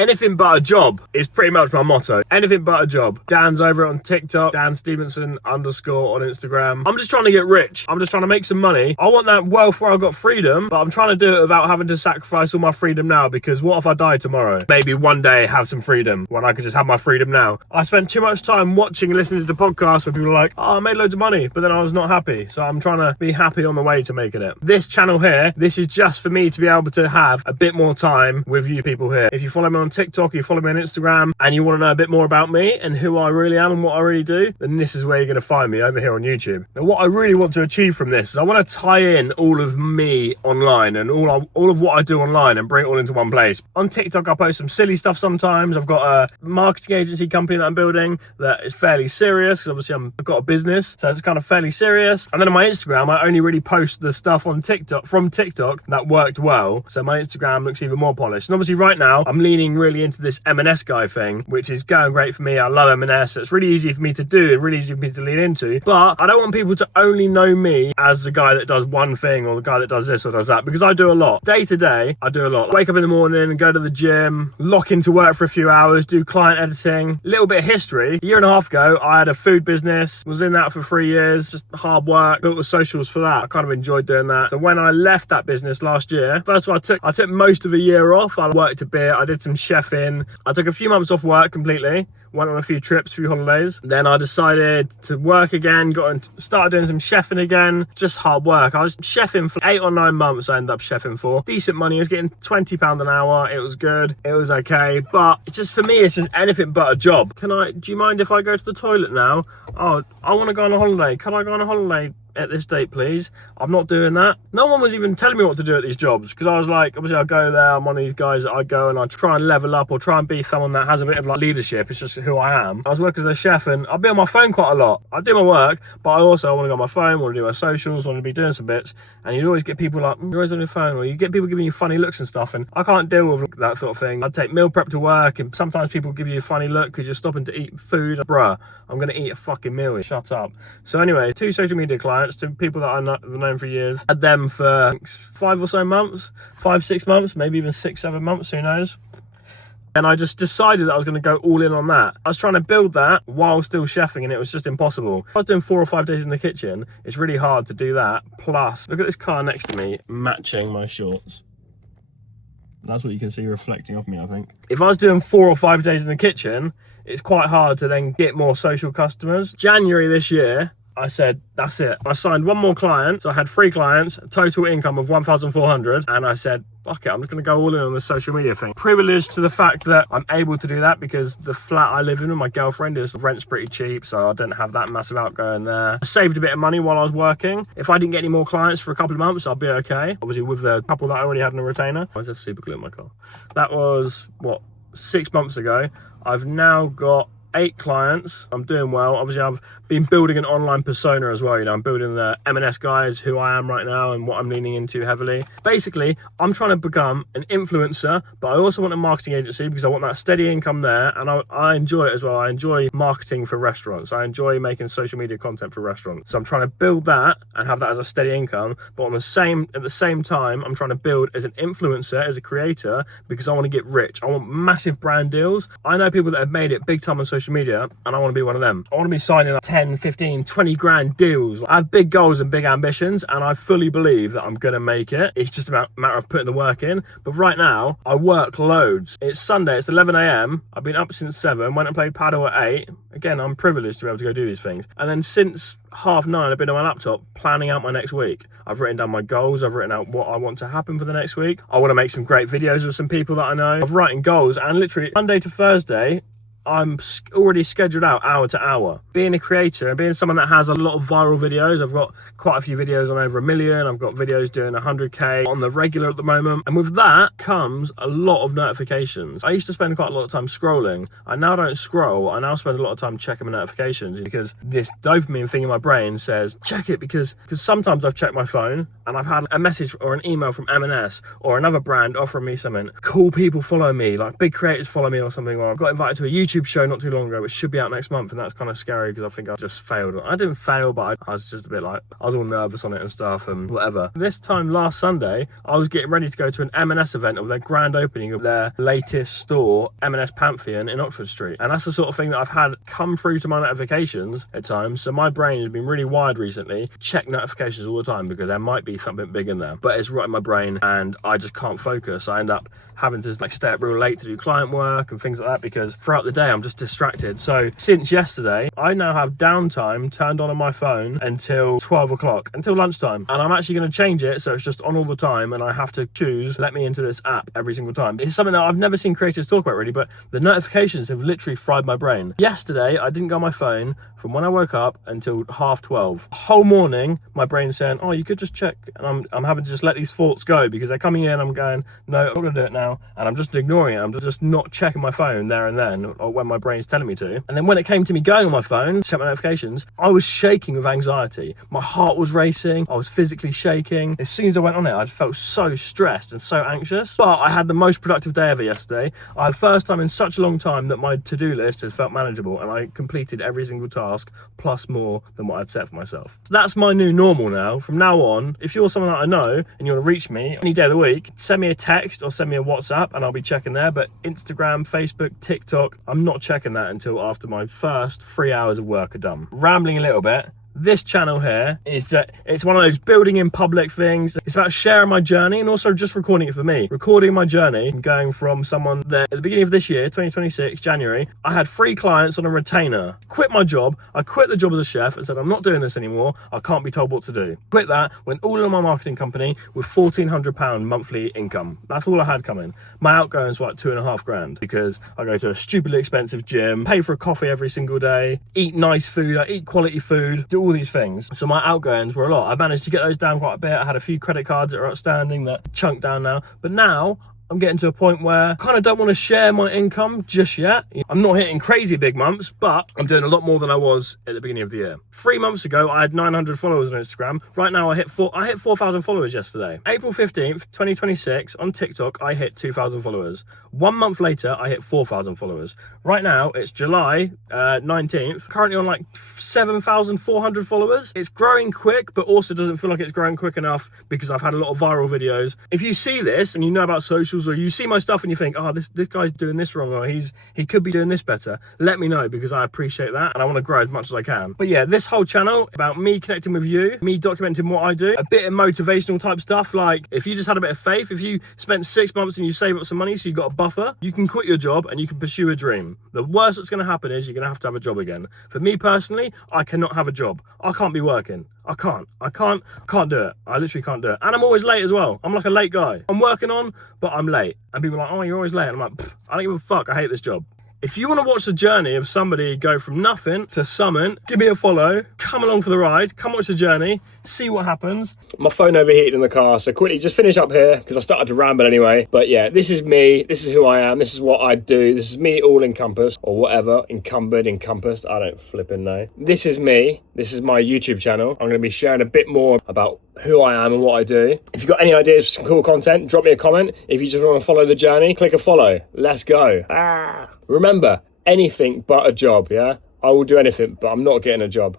Anything but a job is pretty much my motto. Anything but a job. Dan's over on TikTok, Dan Stevenson _ on Instagram. I'm just trying to get rich. I'm just trying to make some money. I want that wealth where I've got freedom, but I'm trying to do it without having to sacrifice all my freedom now, because what if I die tomorrow? Maybe one day have some freedom when I could just have my freedom now. I spent too much time watching and listening to the podcasts where people are like, oh, I made loads of money, but then I was not happy. So I'm trying to be happy on the way to making it. This channel here, this is just for me to be able to have a bit more time with you people here. If you follow me on TikTok, you follow me on Instagram, and you want to know a bit more about me and who I really am and what I really do, then this is where you're going to find me, over here on YouTube. Now, what I really want to achieve from this is I want to tie in all of me online and all of what I do online and bring it all into one place. On TikTok, I post some silly stuff sometimes. I've got a marketing agency company that I'm building that is fairly serious, because obviously I've got a business, so it's kind of fairly serious. And then on my Instagram, I only really post the stuff on TikTok from TikTok that worked well, so my Instagram looks even more polished. And obviously right now I'm leaning really into this M&S guy thing, which is going great for me. I love M&S. It's really easy for me to do and really easy for me to lean into, but I don't want people to only know me as the guy that does one thing or the guy that does this or does that, because I do a lot. Day to day, I do a lot. Wake up in the morning and go to the gym, lock into work for a few hours, do client editing. A little bit of history. A year and a half ago, I had a food business, was in that for 3 years, just hard work, built the socials for that. I kind of enjoyed doing that. So when I left that business last year, first of all, I took most of a year off. I worked a bit, I did some chefing. I took a few months off work completely, went on a few trips, a few holidays. Then I decided to work again, started doing some chefing again, just hard work. I was chefing for 8 or 9 months. I ended up chefing for decent money. I was getting £20 an hour. It was good. It was okay. But it's just, for me, it's just anything but a job. Do you mind if I go to the toilet now? Oh, I want to go on a holiday. Can I go on a holiday at this date, please? I'm not doing that. No one was even telling me what to do at these jobs, because I was like, obviously I go there, I'm one of these guys that I go and I try and level up or try and be someone that has a bit of like leadership. It's just who I am. I was working as a chef and I'll be on my phone quite a lot. I do my work, but I also want to go on my phone, want to do my socials, want to be doing some bits, and you always get people like, you're always on your phone, or you get people giving you funny looks and stuff, and I can't deal with that sort of thing. I take meal prep to work, and sometimes people give you a funny look because you're stopping to eat food. Bruh, I'm gonna eat a fucking meal. Shut up. So anyway, 2 social media clients, 2 people that I've known for years. Had them for 5 or so months, 5, 6 months, maybe even 6, 7 months, who knows. And I just decided that I was going to go all in on that. I was trying to build that while still chefing, and it was just impossible. I was doing 4 or 5 days in the kitchen. It's really hard to do that. Plus, look at this car next to me, matching my shorts. That's what you can see reflecting off me, I think. If I was doing 4 or 5 days in the kitchen, it's quite hard to then get more social customers. January this year, I said, that's it. I signed 1 more client, so I had 3 clients, a total income of 1,400, and I said, fuck it, I'm just gonna go all in on the social media thing. Privileged to the fact that I'm able to do that, because the flat I live in with my girlfriend is, rent's pretty cheap, so I didn't have that massive outgoing there. I saved a bit of money while I was working. If I didn't get any more clients for a couple of months, I'd be okay. Obviously with the couple that I already had in a retainer. Why is there super glue in my car? That was, what, 6 months ago. I've now got 8 clients. I'm doing well. Obviously I've been building an online persona as well. You know, I'm building the M&S guys, who I am right now and what I'm leaning into heavily. Basically, I'm trying to become an influencer, but I also want a marketing agency because I want that steady income there, and I enjoy it as well. I enjoy marketing for restaurants. I enjoy making social media content for restaurants. So I'm trying to build that and have that as a steady income, but at the same time, I'm trying to build as an influencer, as a creator, because I want to get rich. I want massive brand deals. I know people that have made it big time on social media, and I want to be one of them. I want to be signing up 10, 15, 20 grand deals. I have big goals and big ambitions, and I fully believe that I'm going to make it. It's just a matter of putting the work in. But right now, I work loads. It's Sunday, it's 11 AM. I've been up since 7, went and played paddle at 8. Again, I'm privileged to be able to go do these things. And then since 9:30, I've been on my laptop planning out my next week. I've written down my goals. I've written out what I want to happen for the next week. I want to make some great videos with some people that I know. I've written goals, and literally Monday to Thursday, I'm already scheduled out hour to hour. Being a creator and being someone that has a lot of viral videos, I've got quite a few videos on over 1 million. I've got videos doing 100K on the regular at the moment. And with that comes a lot of notifications. I used to spend quite a lot of time scrolling. I now don't scroll. I now spend a lot of time checking my notifications, because this dopamine thing in my brain says, check it, because sometimes I've checked my phone and I've had a message or an email from M&S or another brand offering me something. Cool people follow me, like big creators follow me or something, or I've got invited to a YouTube YouTube show not too long ago, which should be out next month, and that's kind of scary because I think I just failed. I didn't fail, but I was just a bit like, I was all nervous on it and stuff and whatever. This time last Sunday, I was getting ready to go to an M&S event of their grand opening of their latest store, M&S Pantheon in Oxford Street. And that's the sort of thing that I've had come through to my notifications at times. So my brain has been really wired recently, check notifications all the time because there might be something big in there. But it's right in my brain and I just can't focus. I end up having to like stay up real late to do client work and things like that because throughout the day I'm just distracted. So since yesterday, I now have downtime turned on my phone until 12 o'clock, until lunchtime. And I'm actually going to change it so it's just on all the time and I have to choose, let me into this app every single time. It's something that I've never seen creators talk about really, but the notifications have literally fried my brain. Yesterday, I didn't go on my phone from when I woke up until 12:30. Whole morning, my brain's saying, oh, you could just check. And I'm having to just let these thoughts go because they're coming in. I'm going, no, I'm not going to do it now. And I'm just ignoring it. I'm just not checking my phone there and then, or when my brain's telling me to. And then when it came to me going on my phone, check my notifications, I was shaking with anxiety. My heart was racing. I was physically shaking. As soon as I went on it, I felt so stressed and so anxious. But I had the most productive day ever yesterday. I had the first time in such a long time that my to-do list has felt manageable and I completed every single task plus more than what I'd set for myself. So that's my new normal now. From now on, if you're someone that I know and you want to reach me any day of the week, send me a text or send me a WhatsApp and I'll be checking there. But Instagram, Facebook, TikTok, I'm not checking that until after my first 3 hours of work are done. Rambling a little bit. This channel here is that it's one of those building in public things. It's about sharing my journey and also just recording it for me. Recording my journey and going from someone that at the beginning of this year, 2026, January, I had 3 clients on a retainer. Quit my job. I quit the job as a chef and said, I'm not doing this anymore. I can't be told what to do. Quit that, went all in my marketing company with £1,400 monthly income. That's all I had coming. My outgoings were like 2.5 grand because I go to a stupidly expensive gym, pay for a coffee every single day, eat nice food, I eat quality food, do all these things. So my outgoings were a lot. I managed to get those down quite a bit. I had a few credit cards that are outstanding that chunked down now. But now I'm getting to a point where I kind of don't want to share my income just yet. I'm not hitting crazy big months, but I'm doing a lot more than I was at the beginning of the year. 3 months ago, I had 900 followers on Instagram. Right now, I hit 4,000 followers yesterday. April 15th, 2026, on TikTok, I hit 2,000 followers. 1 month later, I hit 4,000 followers. Right now, it's July 19th, currently on like 7,400 followers. It's growing quick, but also doesn't feel like it's growing quick enough because I've had a lot of viral videos. If you see this and you know about socials or you see my stuff and you think, oh, this guy's doing this wrong or he could be doing this better, let me know because I appreciate that and I want to grow as much as I can. But yeah, this whole channel about me connecting with you, me documenting what I do, a bit of motivational type stuff. Like if you just had a bit of faith, if you spent 6 months and you save up some money so you got a buffer, you can quit your job and you can pursue a dream. The worst that's going to happen is you're going to have a job again. For me personally, I cannot have a job. I can't be working. I can't do it. I literally can't do it. And I'm always late as well. I'm like a late guy. I'm working on, but I'm late. And people are like, oh, you're always late. And I'm like, I don't give a fuck. I hate this job. If you want to watch the journey of somebody go from nothing to something, give me a follow, come along for the ride, come watch the journey, see what happens. My phone overheated in the car, so quickly just finish up here because I started to ramble anyway. But yeah, this is me, this is who I am, this is what I do, this is me all encompassed, or whatever, encompassed, I don't flipping know. This is me, this is my YouTube channel. I'm going to be sharing a bit more about who I am and what I do. If you've got any ideas for some cool content, drop me a comment. If you just want to follow the journey, click a follow. Let's go. Remember, anything but a job, yeah? I will do anything, but I'm not getting a job.